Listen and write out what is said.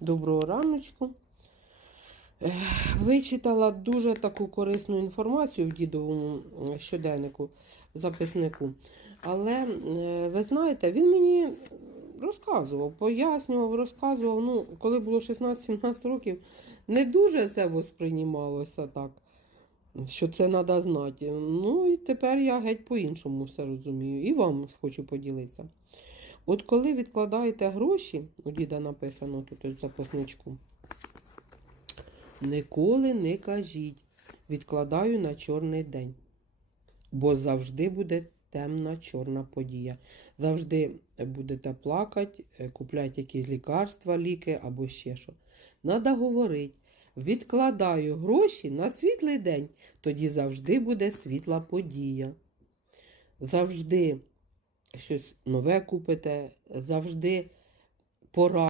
Доброго раночку. Вичитала дуже таку корисну інформацію в дідовому щоденнику, записнику. Але е, ви знаєте, він мені розказував, пояснював, розказував. Ну, коли було 16-17 років, не дуже це восприймалося так, що це треба знати. Ну і тепер я геть по-іншому все розумію. І вам хочу поділитися. От коли відкладаєте гроші, у діда написано тут ось записничку, ніколи не кажіть, відкладаю на чорний день. Бо завжди буде темна чорна подія. Завжди будете плакати, е, купляти якісь лікарства, ліки або ще що. Надо говорити, відкладаю гроші на світлий день, тоді завжди буде світла подія. Завжди щось нове купите, завжди пора.